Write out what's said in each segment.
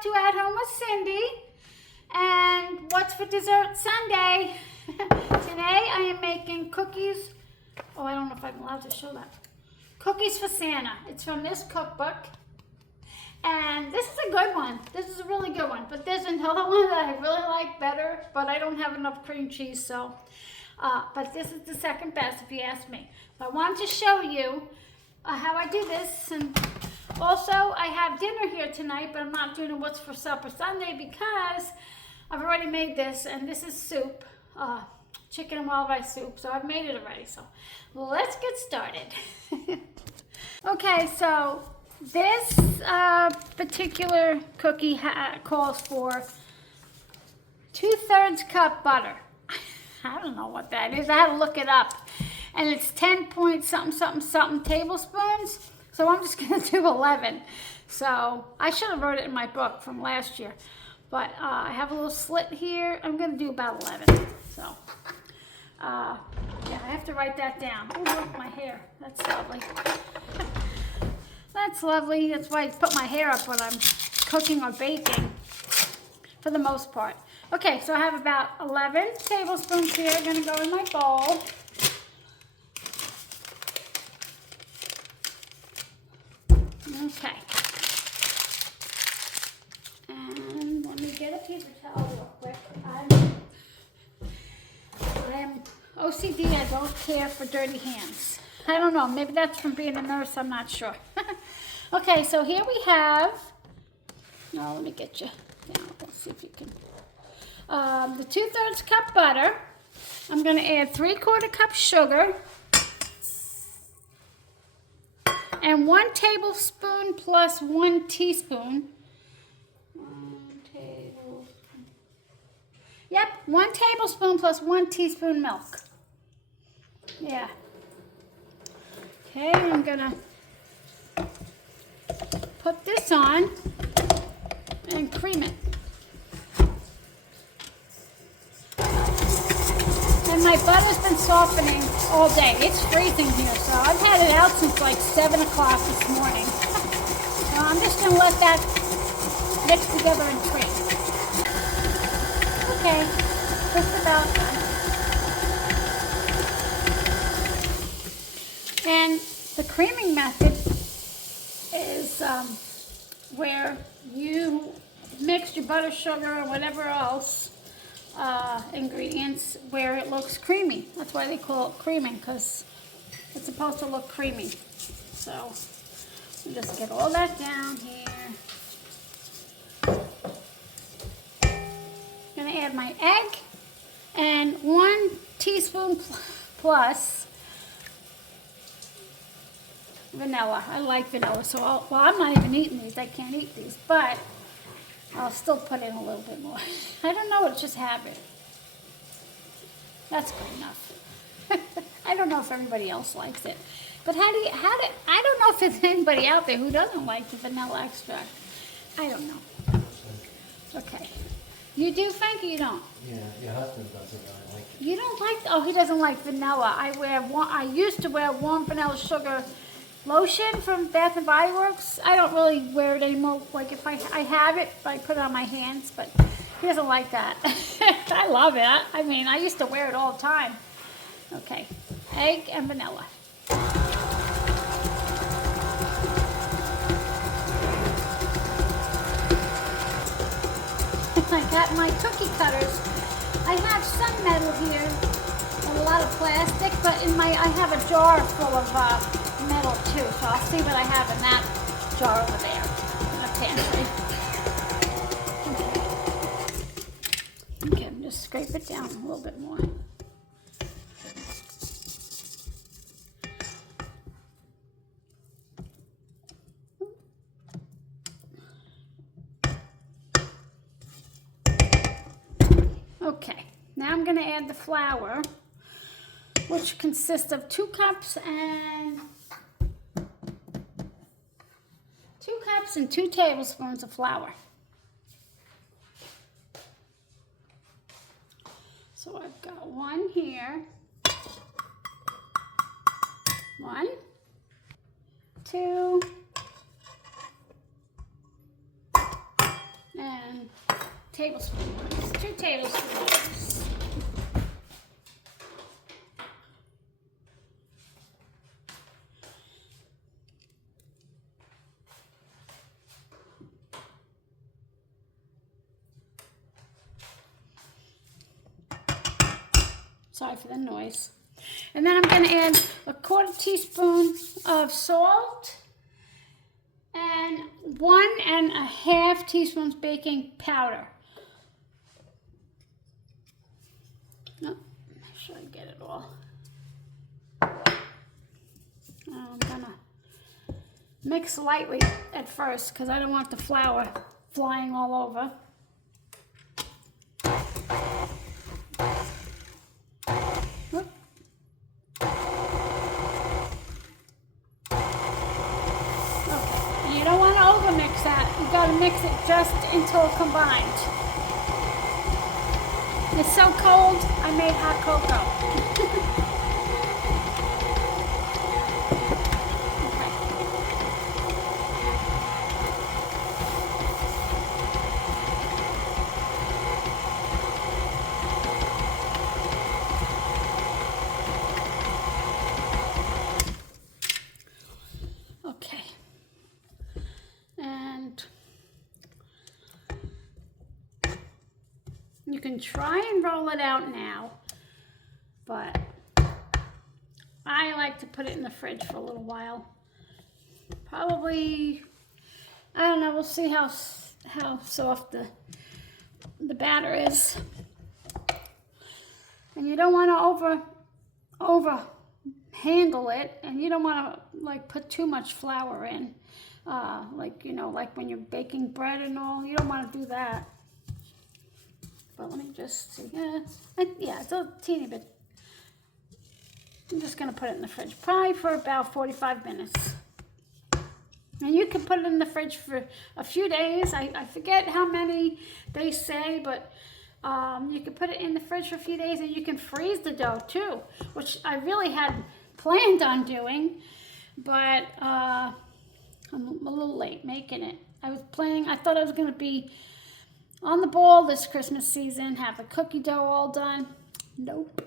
back to At Home with Cindy. And what's for dessert Sunday? Today I am making cookies. Oh, I don't know if I'm allowed to show that. Cookies for Santa. It's from this cookbook. And this is a good one. This is a really good one. But there's another one that I really like better, but I don't have enough cream cheese, so. But this is the second best if you ask me. So I wanted to show you how I do this. And also, I have dinner here tonight, but I'm not doing what's for supper Sunday because I've already made this, and this is soup, chicken and wild rice soup, so I've made it already. So let's get started. Okay, so this particular cookie calls for 2/3 cup butter. I don't know what that is. I had to look it up. And it's 10 point something tablespoons. So I'm just going to do 11. So I should have wrote it in my book from last year. But I have a little slit here. I'm going to do about 11. So, yeah, I have to write that down. Oh, look, my hair. That's lovely. That's lovely. That's why I put my hair up when I'm cooking or baking, for the most part. Okay, so I have about 11 tablespoons here. I'm going to go in my bowl. Okay. And let me get a paper towel real quick. I am OCD. I don't care for dirty hands. I don't know. Maybe that's from being a nurse. I'm not sure. Okay, so here we have. No, let me get you down. Let's see if you can. The 2/3 cup butter. I'm going to add 3/4 cup sugar. And 1 tablespoon plus 1 teaspoon. 1 tablespoon. Yep, 1 tablespoon plus 1 teaspoon milk. Yeah. Okay, I'm gonna put this on and cream it. And my butter's been softening all day. It's freezing here, so I've had it out since like 7 o'clock this morning. So I'm just going to let that mix together and cream. Okay, just about done. And the creaming method is where you mix your butter, sugar, or whatever else ingredients where it looks creamy. That's why they call it creaming, because it's supposed to look creamy. So I'll just get all that down here. I'm going to add my egg and 1 teaspoon plus vanilla. I like vanilla, so well, I'm not even eating these. I can't eat these, but I'll still put in a little bit more. I don't know, it's just habit. That's good enough. I don't know if everybody else likes it. But I don't know if there's anybody out there who doesn't like the vanilla extract. I don't know. Okay. You do, Frank, or you don't? Yeah, your husband doesn't really like it. You don't like, oh, he doesn't like vanilla. I used to wear warm vanilla sugar lotion from Bath and Body Works. I don't really wear it anymore. Like if I have it, I put it on my hands, but he doesn't like that. I love it. I mean, I used to wear it all the time. Okay, egg and vanilla. I got my cookie cutters. I have some metal here and a lot of plastic, but I have a jar full of metal too, so I'll see what I have in that jar over there in the pantry. Okay, I'm just scrape it down a little bit more. Okay, now I'm going to add the flour, which consists of 2 cups and 2 tablespoons of flour. So I've got 1 here, 1, 2, and tablespoons, 2 tablespoons. Sorry for the noise. And then I'm going to add a 1/4 teaspoon of salt and 1½ teaspoons baking powder. No, make sure I get it all. I'm going to mix lightly at first because I don't want the flour flying all over. You don't want to overmix that. You got to mix it just until combined. It's so cold, I made hot cocoa. Okay. And you can try and roll it out now, but I like to put it in the fridge for a little while. Probably, I don't know, we'll see how soft the batter is. And you don't want to over handle it, and you don't want to like put too much flour in. Like, you know, like when you're baking bread and all, you don't want to do that. But let me just see. Yeah, it's a teeny bit. I'm just going to put it in the fridge, probably for about 45 minutes. And you can put it in the fridge for a few days. I forget how many they say, but you can put it in the fridge for a few days, and you can freeze the dough too, which I really had planned on doing, but I'm a little late making it. I thought I was going to be on the ball this Christmas season, have the cookie dough all done. Nope.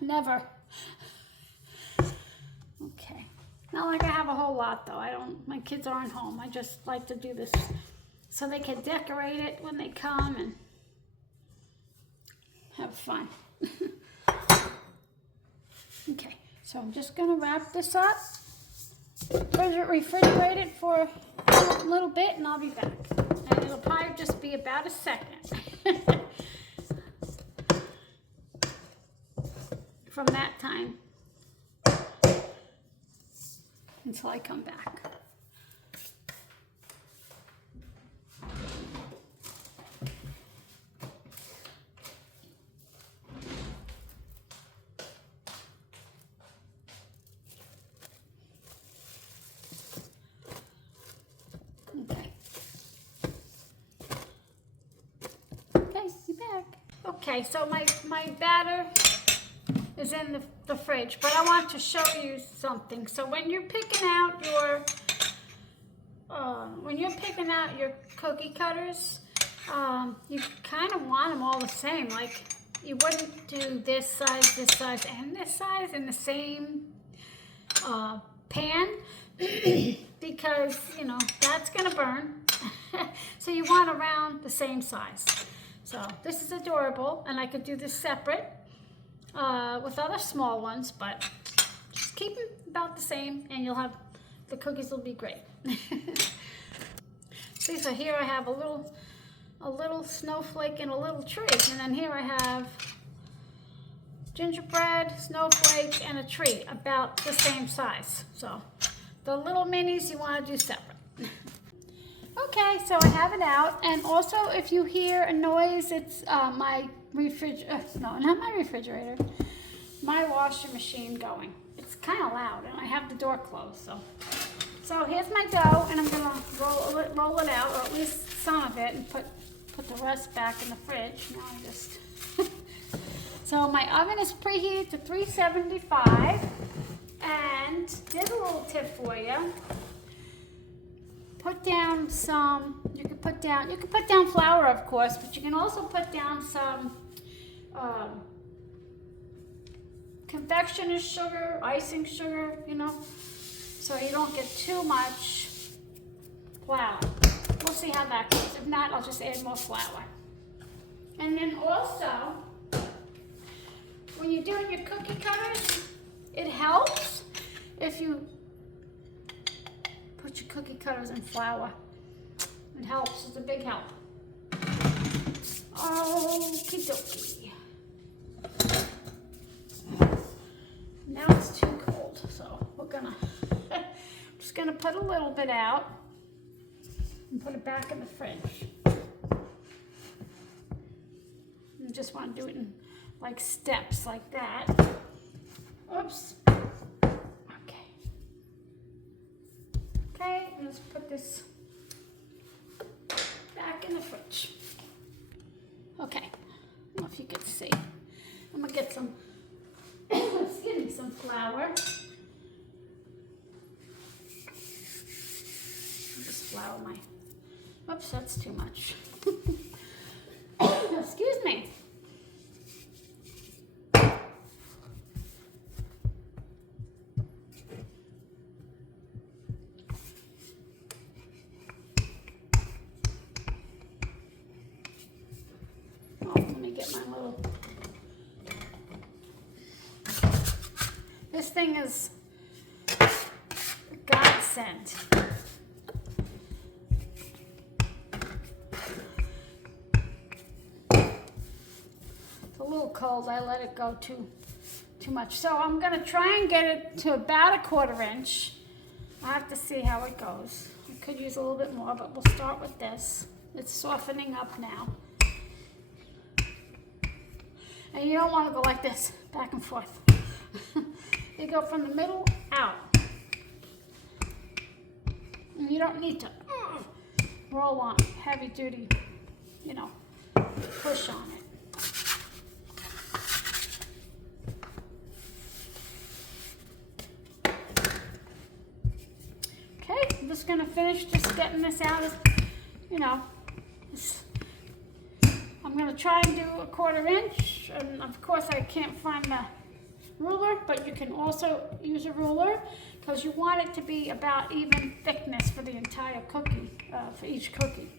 Never. Okay. Not like I have a whole lot though. My kids aren't home. I just like to do this so they can decorate it when they come and have fun. Okay, so I'm just gonna wrap this up, refrigerate it for a little bit, and I'll be back. And it'll probably just be about a second from that time until I come back. Okay, so my batter is in the fridge, but I want to show you something. So when you're picking out your cookie cutters, you kind of want them all the same. Like, you wouldn't do this size, and this size in the same pan because, you know, that's gonna burn. So you want around the same size. So this is adorable, and I could do this separate with other small ones, but just keep them about the same, and the cookies will be great. See, so here I have a little snowflake and a little tree, and then here I have gingerbread, snowflake, and a tree about the same size. So the little minis you want to do separate. Okay, so I have it out, and also if you hear a noise, it's my refrigerator, my washing machine going. It's kind of loud, and I have the door closed, so here's my dough, and I'm gonna roll it out, or at least some of it, and put the rest back in the fridge. Now I just so my oven is preheated to 375, and here's a little tip for you. Put down some, you you can put down flour, of course, but you can also put down some confectioner's sugar, icing sugar, you know, so you don't get too much flour. We'll see how that goes. If not, I'll just add more flour. And then also, when you're doing your cookie cutters, it helps if you put your cookie cutters in flour. It helps. It's a big help. Okie dokie. Now it's too cold, so we're gonna just gonna put a little bit out and put it back in the fridge. You just want to do it in like steps like that. Oops. Okay. Okay, let's put this back in the fridge. Okay. I don't know if you can see. I'm gonna get some excuse me, some flour. Just flour my, oops, that's too much. Excuse me. Oh, let me get my little, this thing is a godsend. It's a little cold. I let it go too much. So I'm gonna try and get it to about 1/4 inch. I have to see how it goes. I could use a little bit more, but we'll start with this. It's softening up now. And you don't want to go like this, back and forth. You go from the middle out. And you don't need to roll on heavy duty, you know, push on it. Okay, I'm just gonna finish just getting this out of, you know, I'm gonna try and do 1/4 inch, and of course I can't find the ruler, but you can also use a ruler because you want it to be about even thickness for the entire cookie, for each cookie.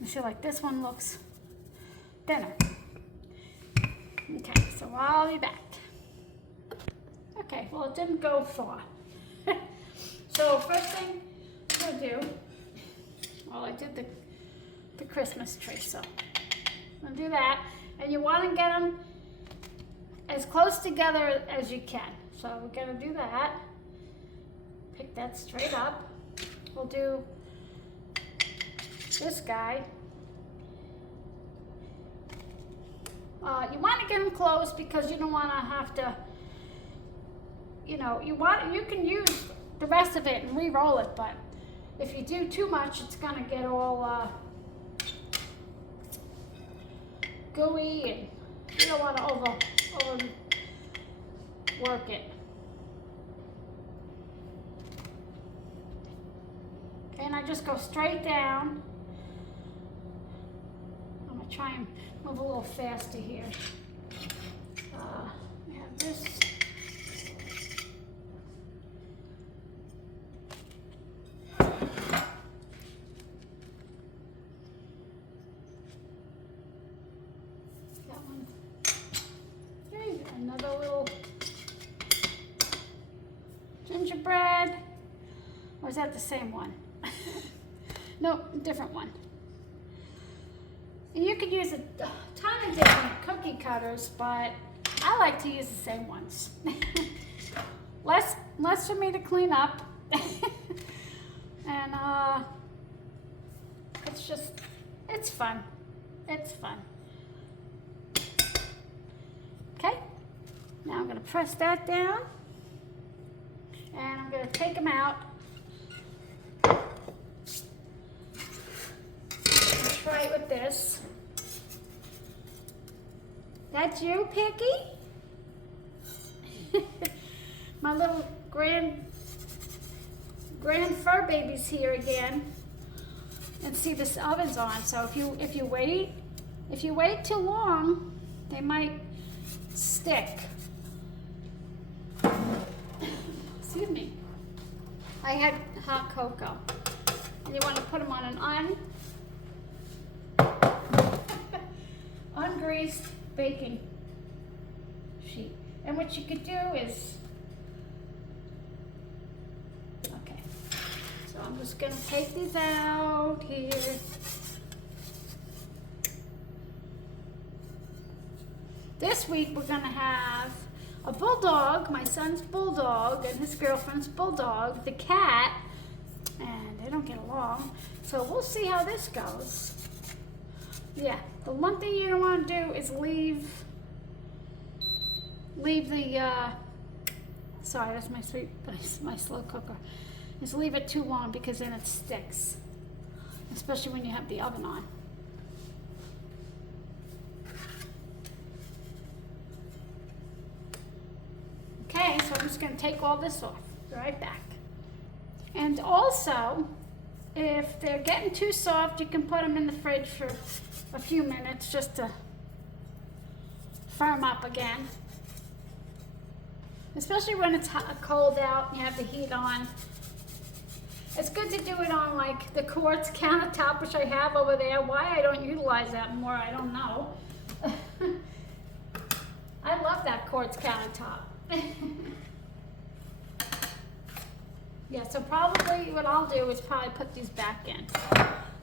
You see, like this one looks thinner. Okay, so I'll be back. Okay, well it didn't go far. So first thing I'm gonna do, well I did the Christmas tree, so I'm gonna do that, and you want to get them as close together as you can. So we're gonna do that. Pick that straight up. We'll do this guy. You want to get them close because you don't want to have to, you know, you can use the rest of it and re-roll it, but if you do too much, it's gonna get all gooey, and you don't want to overwork it. Okay, and I just go straight down. I'm gonna try and move a little faster here. We have this. Another little gingerbread. Or is that the same one? No, different one. And you could use a ton of different cookie cutters, but I like to use the same ones. less for me to clean up. And it's fun. It's fun. Okay. Now I'm going to press that down, and I'm going to take them out. Try it with this. That's you, Picky? My little grand fur baby's here again. And see, this oven's on, so if you wait too long, they might stick. Excuse me. I had hot cocoa. And you want to put them on an ungreased baking sheet. And what you could do is, okay, so I'm just going to take these out here. This week we're going to have a bulldog, my son's bulldog, and his girlfriend's bulldog, the cat, and they don't get along. So we'll see how this goes. Yeah, the one thing you don't want to do is leave the, sorry, that's my slow cooker, is leave it too long because then it sticks, especially when you have the oven on. Okay, so I'm just going to take all this off. Be right back. And also, if they're getting too soft, you can put them in the fridge for a few minutes just to firm up again. Especially when it's cold out and you have the heat on. It's good to do it on like the quartz countertop, which I have over there. Why I don't utilize that more, I don't know. I love that quartz countertop. Yeah, so probably what I'll do is probably put these back in.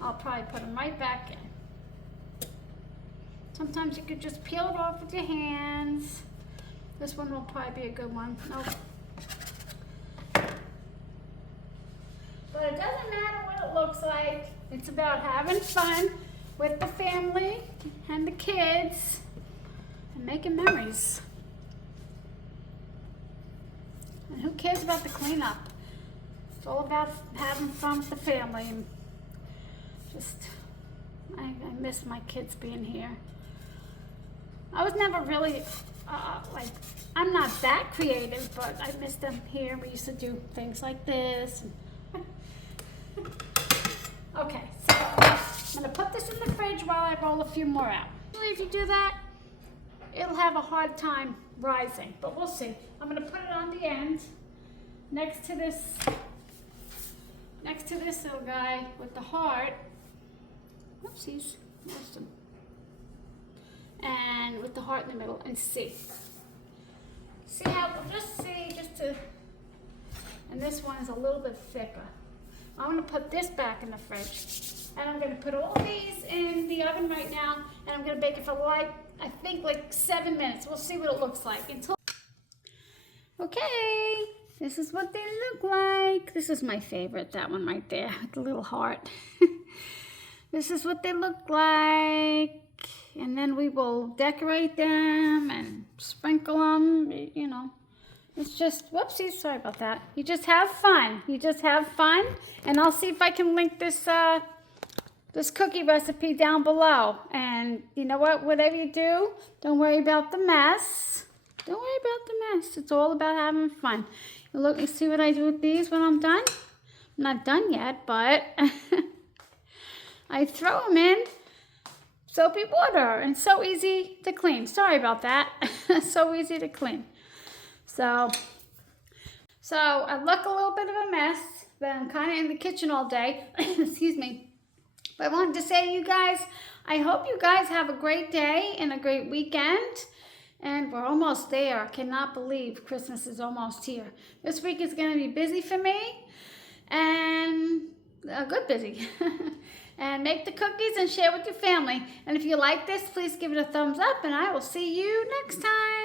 I'll probably put them right back in. Sometimes you could just peel it off with your hands. This one will probably be a good one. Nope. But it doesn't matter what it looks like. It's about having fun with the family and the kids and making memories. And who cares about the cleanup? It's all about having fun with the family. And just, I miss my kids being here. I was never really, like, I'm not that creative, but I miss them here. We used to do things like this. Okay, so I'm gonna put this in the fridge while I roll a few more out. Usually if you do that, it'll have a hard time rising, but we'll see. I'm gonna put it on the end, next to this little guy with the heart. Whoopsies, lost him. And with the heart in the middle, and see. See how, and this one is a little bit thicker. I'm gonna put this back in the fridge. And I'm gonna put all these in the oven right now, and I'm gonna bake it for I think like 7 minutes. We'll see what it looks like. Okay, this is what they look like. This is my favorite, that one right there, with the little heart. This is what they look like. And then we will decorate them and sprinkle them, you know. It's just, whoopsies, sorry about that. You just have fun. You just have fun. And I'll see if I can link this this cookie recipe down below. And you know what? Whatever you do, don't worry about the mess. Don't worry about the mess. It's all about having fun. You see what I do with these when I'm done? I'm not done yet, but I throw them in soapy water, and so easy to clean. Sorry about that. So easy to clean. So I look a little bit of a mess, but I'm kind of in the kitchen all day. Excuse me. But I wanted to say to you guys, I hope you guys have a great day and a great weekend. And we're almost there. I cannot believe Christmas is almost here. This week is going to be busy for me, and good busy. And make the cookies and share with your family. And if you like this, please give it a thumbs up, and I will see you next time.